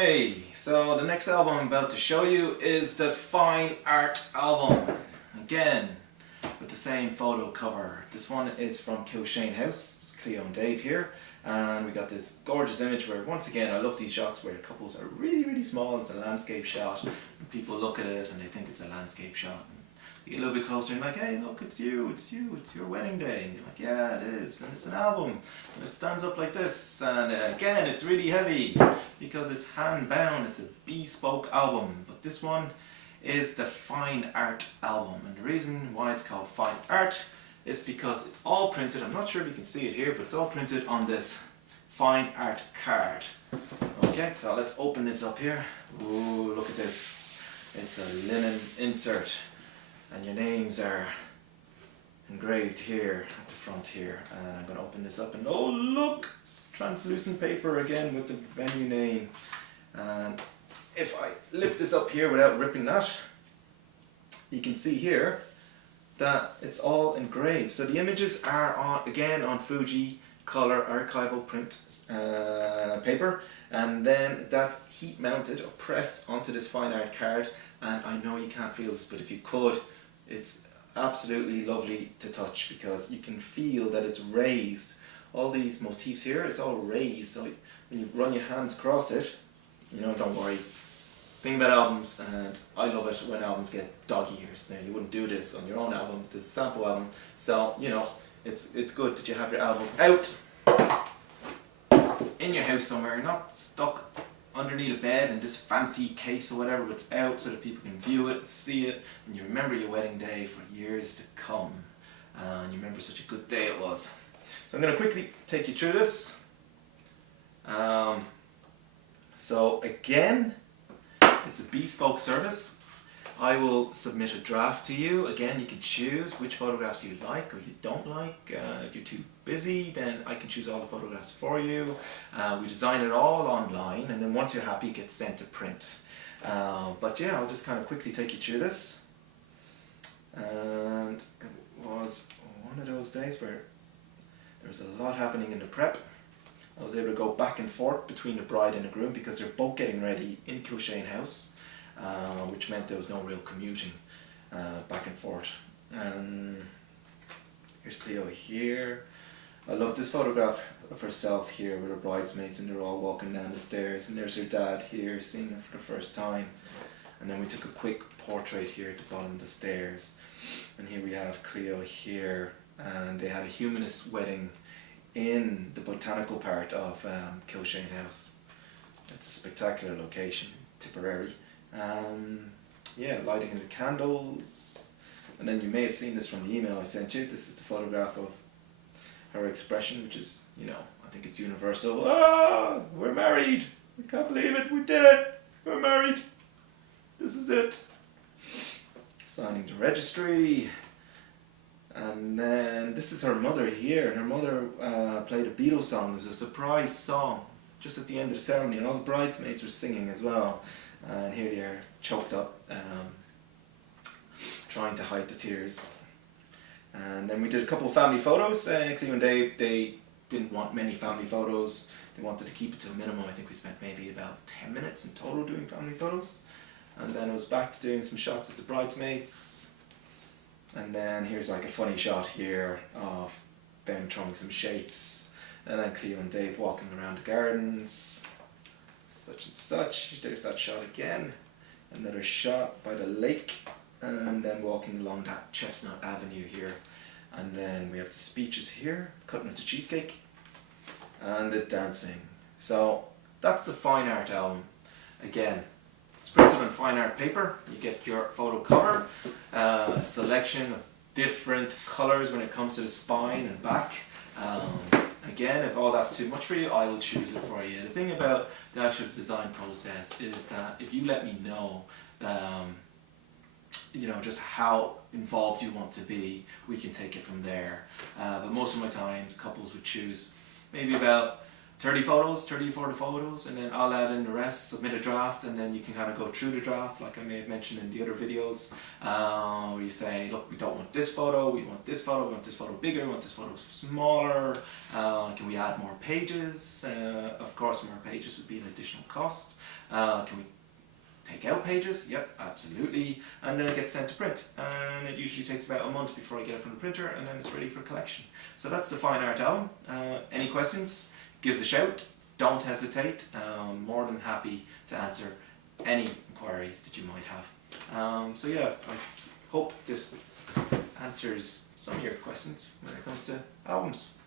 Hey, so the next album I'm about to show you is the Fine Art album. Again, with the same photo cover. This one is from Kilshane House. It's Cleo and Dave here. And we got this gorgeous image where, once again, I love these shots where the couples are really small. It's a landscape shot. And people look at it and they think it's a landscape shot. You get a little bit closer and you're like, hey, look, it's you, it's your wedding day. And you're like, yeah, it is, and it's an album. And it stands up like this, and again, it's really heavy because it's hand bound, it's a bespoke album. But this one is the Fine Art album, and the reason why it's called Fine Art is because it's all printed, I'm not sure if you can see it here, but it's all printed on this Fine Art card. Okay, so let's open this up here. Ooh, look at this. It's a linen insert. And your names are engraved here at the front here. And I'm going to open this up and oh look! It's translucent paper again with the venue name. And if I lift this up here without ripping that, you can see here that it's all engraved. So the images are on Fuji color archival print paper, and then that's heat mounted or pressed onto this Fine Art card. And I know you can't feel this, but if you could, it's absolutely lovely to touch because you can feel that it's raised. All these motifs here, it's all raised, so when you run your hands across it, don't worry. Thing about albums, and I love it when albums get doggy ears. Now, you wouldn't do this on your own album, this is a sample album, so it's good that you have your album out in your house somewhere, not stuck underneath a bed in this fancy case or whatever, but it's out so that people can view it, see it, and you remember your wedding day for years to come. And you remember such a good day it was. So I'm going to quickly take you through this. So again, it's a bespoke service. I will submit a draft to you. Again, you can choose which photographs you like or you don't like. If you're too busy, then I can choose all the photographs for you. We design it all online, and then once you're happy, it gets sent to print. But yeah, I'll just kind of quickly take you through this. And it was one of those days where there was a lot happening in the prep. I was able to go back and forth between the bride and the groom because they're both getting ready in Kilshane House. Which meant there was no real commuting back and forth. And here's Cleo here. I love this photograph of herself here with her bridesmaids, and they're all walking down the stairs, and there's her dad here seeing her for the first time. And then we took a quick portrait here at the bottom of the stairs, and here we have Cleo here, and they had a humanist wedding in the botanical part of Kilshane House. It's a spectacular location, Tipperary. Yeah, lighting of the candles, and then you may have seen this from the email I sent you. This is the photograph of her expression, which is, I think it's universal. Ah, we're married! We can't believe it, we did it! We're married! This is it! Signing the registry. And then this is her mother here, and her mother played a Beatles song. It was a surprise song just at the end of the ceremony, and all the bridesmaids were singing as well. And here they are, choked up, trying to hide the tears. And then we did a couple of family photos. Cleo and Dave, they didn't want many family photos. They wanted to keep it to a minimum. I think we spent maybe about 10 minutes in total doing family photos. And then it was back to doing some shots of the bridesmaids. And then here's like a funny shot here of them throwing some shapes. And then Cleo and Dave walking around the gardens. Such and such. There's that shot again. Another shot by the lake, and then walking along that Chestnut Avenue here. And then we have the speeches here, cutting with the cheesecake, and the dancing. So that's the Fine Art album. Again, it's printed on Fine Art paper. You get your photo cover, a selection of different colours when it comes to the spine and back. Again, if all that's too much for you, I will choose it for you. The thing about the actual design process is that if you let me know, just how involved you want to be, we can take it from there. But most of my times, couples would choose maybe about 30 photos, 30 or 40 photos, and then I'll add in the rest, submit a draft, and then you can kind of go through the draft like I may have mentioned in the other videos, where you say, look, we don't want this photo, we want this photo, we want this photo bigger, we want this photo smaller, can we add more pages? Of course more pages would be an additional cost, Can we take out pages? Yep, absolutely. And then it gets sent to print, and it usually takes about a month before I get it from the printer, and then it's ready for collection. So that's the Fine Art album. Any questions? Give us a shout. Don't hesitate. More than happy to answer any inquiries that you might have. So yeah, I hope this answers some of your questions when it comes to albums.